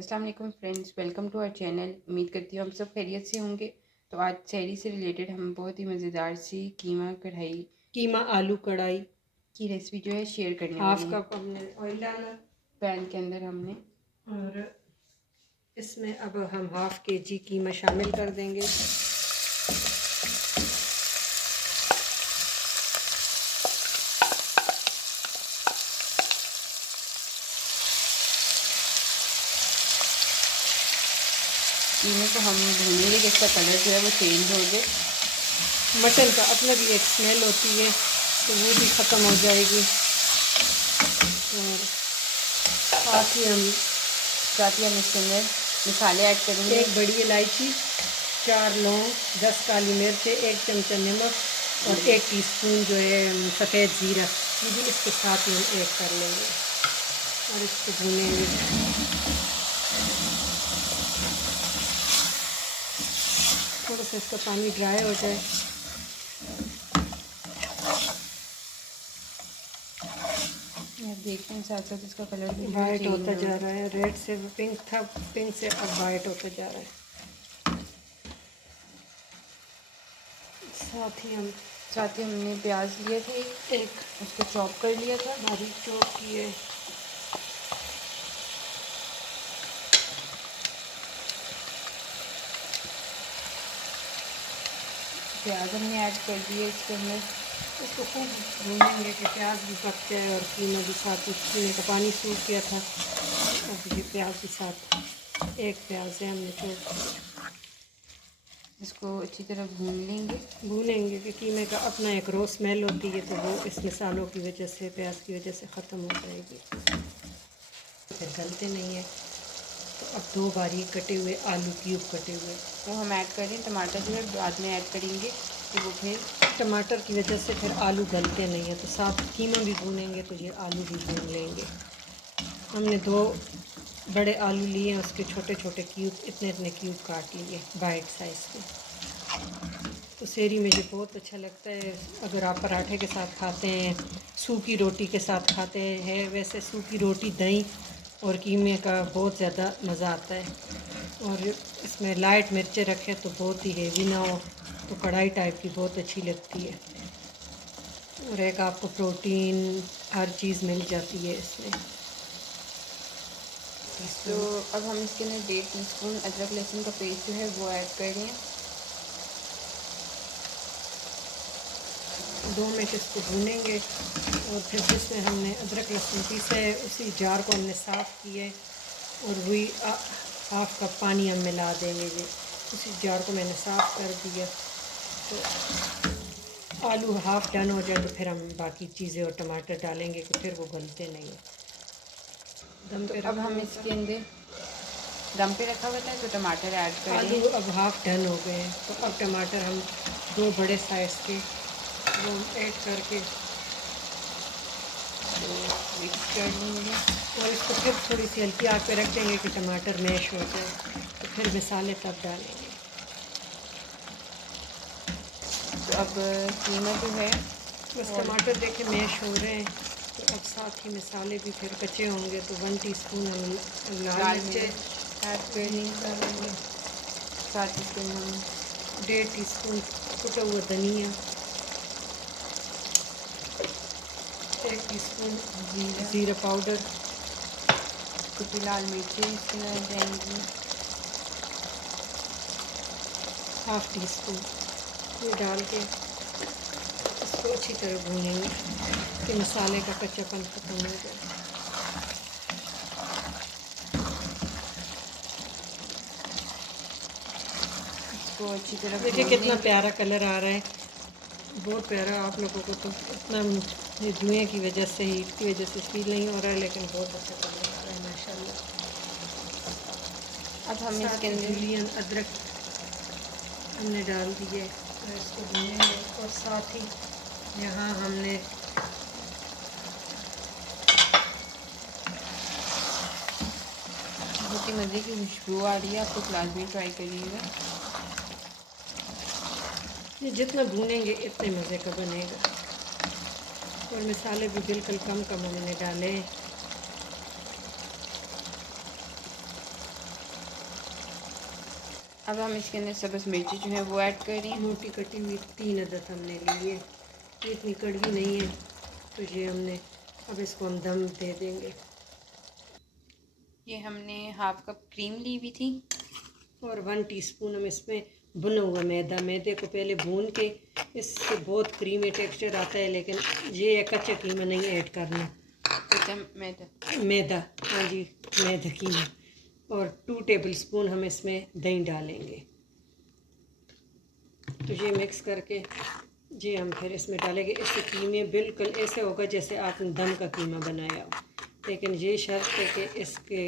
अस्सलाम वालेकुम friends, welcome to our channel. उम्मीद करती हूँ हम सब खैरियत से होंगे। तो आज सहरी से रिलेटेड हम बहुत ही मज़ेदार सी कीमा आलू कढ़ाई की रेसिपी जो है शेयर करने हाफ वाली हैं। कप हमने ऑयल डाला पैन के अंदर हमने और इसमें अब हम हाफ केजी कीमा शामिल कर देंगे। कीमे को हम भूनेंगे कि इसका कलर जो है वो चेंज हो जाए। मटन का अपना भी एक स्मेल होती है तो वो भी ख़त्म हो जाएगी। और साथ ही हम इसके अंदर मसाले ऐड करेंगे। एक बड़ी इलायची, 4 लौंग, 10 काली मिर्चें, 1 चमचा नमक और 1 टीस्पून जो है सफ़ेद ज़ीरा, ये भी इसके साथ ही हम ऐड कर लेंगे और इसको भूनेंगे। थोड़ा सा इसका पानी ड्राई हो जाए। आप देख रहे हैं साथ साथ इसका कलर भी वाइट होता जा रहा है, रेड से पिंक था, पिंक से अब वाइट होता जा रहा है। साथ ही हमने प्याज लिए थे, एक उसको चॉप कर लिया था, बारीक चॉप किए। प्याज हमने ऐड कर दिए इसके अंदर। इसको खूब भूनेंगे कि प्याज भी पक जाए और कीमा भी साथ ही, कीमे का पानी सूख गया था। अब ये प्याज भी साथ, एक प्याज है हमने चॉप, इसको अच्छी तरह भूनेंगे कि कीमे का अपना एक रो स्मेल होती है तो वो इस मसालों की वजह से, प्याज की वजह से ख़त्म हो जाएगी, फिर गलते नहीं है। तो अब 2 बारीक कटे हुए आलू क्यूब कटे हुए तो हम ऐड करें। टमाटर जो है बाद में ऐड करेंगे तो वो फिर टमाटर की वजह से फिर आलू गलते नहीं है। तो साथ कीमा भी भूनेंगे तो ये आलू भी भून लेंगे। हमने 2 बड़े आलू लिए हैं, उसके छोटे छोटे क्यूब, इतने इतने क्यूब काट लिए बाइट साइज़ के। तो सेरी में ये बहुत अच्छा लगता है। अगर आप पराठे के साथ खाते हैं, सूखी रोटी के साथ खाते हैं, वैसे सूखी रोटी, दही और कीमे का बहुत ज़्यादा मज़ा आता है। और इसमें लाइट मिर्चें रखें तो बहुत ही हेवी ना हो, तो कढ़ाई टाइप की बहुत अच्छी लगती है। और एक आपको प्रोटीन हर चीज़ मिल जाती है इसमें। तो अब हम इसके अंदर 1.5 टीस्पून अदरक लहसुन का पेस्ट जो है वो ऐड कर रहे हैं। 2 मिनट इसको भूनेंगे और फिर जिसमें हमने अदरक लहसुन पीसा है उसी जार को हमने साफ़ किए और वही हाफ कप पानी हम मिला देंगे। ये उसी जार को मैंने साफ़ कर दिया। तो आलू हाफ डन हो जाए तो फिर हम बाकी चीज़ें और टमाटर डालेंगे कि फिर वो गलते नहीं। दम पे अब हम इसके अंदर दम पे रखा हुआ था तो टमाटर ऐड कर आलू अब हाफ डन हो गए हैं। तो अब टमाटर हम 2 बड़े साइज़ के वो ऐड करके मिक्स कर लेंगे और इसको फिर थोड़ी सी हल्की आग पे रख देंगे कि टमाटर मैश हो जाए। तो फिर मसाले तब डालेंगे। तो अब कीमा जो है बस टमाटर देखे मैश हो रहे हैं। तो अब साथ ही मसाले भी फिर कच्चे होंगे तो 1 टीस्पून हम लाल मिर्च ऐड कर लेंगे। साथ ही हम 1.5 टीस्पून कुटा हुआ धनिया, 1 टीस्पून ज़ीरा पाउडर, कुटी लाल मिर्चें इसमें आ जाएंगी, हाफ टी स्पून, ये डाल के इसको अच्छी तरह भूनेंगे कि मसाले का कच्चापन ख़त्म हो जाए। इसको अच्छी तरह देखिए कितना प्यारा कलर आ रहा है, बहुत प्यारा। आप लोगों को तो इतना धुएँ की वजह से, हीट की वजह से फील नहीं हो रहा है, लेकिन बहुत अच्छा कलर आ रहा है माशाल्लाह। अब हम इसके अंदर जुलियन अदरक हमने डाल दिए और इसको भूनेंगे। और साथ ही यहाँ हमने बहुत ही मज़े की खुशबू आ रही है, आप लोग लाजमी ट्राई करिएगा। ये जितना भूनेंगे इतने मज़े का बनेगा। और मसाले भी बिल्कुल कम कम हमने डाले। अब हम इसके अंदर सब्ज़ मिर्ची जो है वो ऐड कर रही हैं। मोटी कटी हुई 3 अदद हमने ली है, ये इतनी कड़वी नहीं है, तो ये हमने अब इसको हम दम दे देंगे। ये हमने हाफ कप क्रीम ली हुई थी और 1 टीस्पून हम इसमें भुना हुआ मैदा, मैदे को पहले भून के, इससे बहुत क्रीमी टेक्सचर आता है, लेकिन ये कच्चा कीमा नहीं ऐड करना। कच्चा मैदा, हाँ जी, मैदा कीमा। और 2 टेबलस्पून हम इसमें दही डालेंगे। तो ये मिक्स करके जी हम फिर इसमें डालेंगे। इससे कीमे बिल्कुल ऐसे होगा जैसे आपने दम का कीमा बनाया हो, लेकिन ये शर्त है कि इसके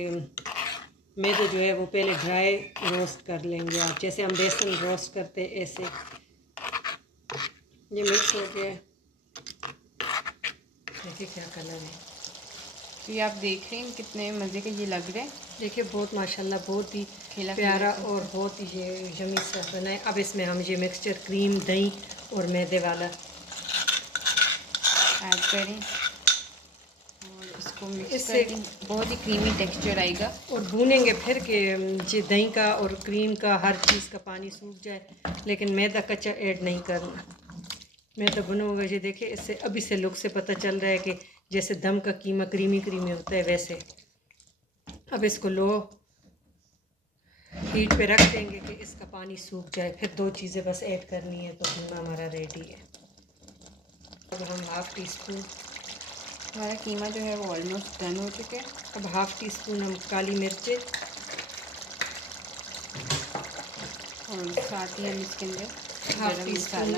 मैदा जो है वो पहले ड्राई रोस्ट कर लेंगे आप, जैसे हम बेसन रोस्ट करते ऐसे। ये मिक्स हो गया, देखिए क्या कलर है। तो ये आप देख रहे हैं कितने मज़े का ये लग रहा है। देखिए बहुत माशाल्लाह, बहुत ही प्यारा और बहुत ही ये यम्मी सा बना है। अब इसमें हम ये मिक्सचर क्रीम, दही और मैदे वाला ऐड करें और इसको मिक्स करके बहुत ही क्रीमी टेक्सचर आएगा। और भूनेंगे फिर कि ये दही का और क्रीम का हर चीज़ का पानी सूख जाए, लेकिन मैदा कच्चा ऐड नहीं करना। मैदा भुना होगा, ये देखिए इससे अभी से लुक से पता चल रहा है कि जैसे दम का कीमा क्रीमी क्रीमी होता है वैसे। अब इसको लो हीट पे रख देंगे कि इसका पानी सूख जाए, फिर 2 चीज़ें बस ऐड करनी है तो कीमा हमारा रेडी है। अब हम हाफ़ टी स्पून, हमारा कीमा जो है वो ऑलमोस्ट डन हो चुका है। अब हाफ़ टी स्पून हम काली मिर्चें और साथ ही हम इसके अंदर हाफ़ टी स्पून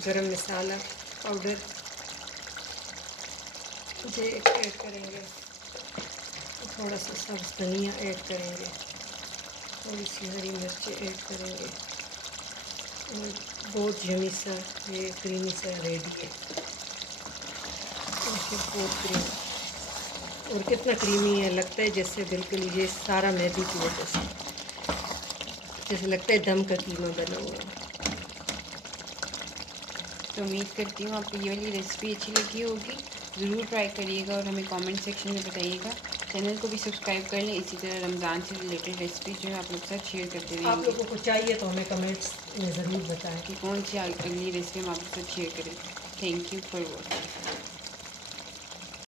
गरम मसाला पाउडर ये ऐड करेंगे। थोड़ा सा सब्ज़ धनिया ऐड करेंगे, थोड़ी सी हरी मिर्ची ऐड करेंगे और बहुत यम्मी सा ये क्रीमी सा रेडी है। बहुत क्रीमी, और कितना क्रीमी है, लगता है जैसे बिल्कुल ये सारा मैदे की वजह से जैसे लगता है दम का कीमा बना हुआ है। तो उम्मीद करती हूँ आपको ये वाली रेसिपी अच्छी लगी होगी। ज़रूर ट्राई करिएगा और हमें कमेंट सेक्शन में बताइएगा। चैनल को भी सब्सक्राइब कर लें, इसी तरह रमज़ान से रिलेटेड रेसिपी जो है आप लोग के साथ शेयर करते रहेंगे। आप लोगों को चाहिए तो हमें कमेंट्स में ज़रूर बताएं कि कौन सी अगली रेसिपी हम आपके साथ शेयर करें। Thank you for watching.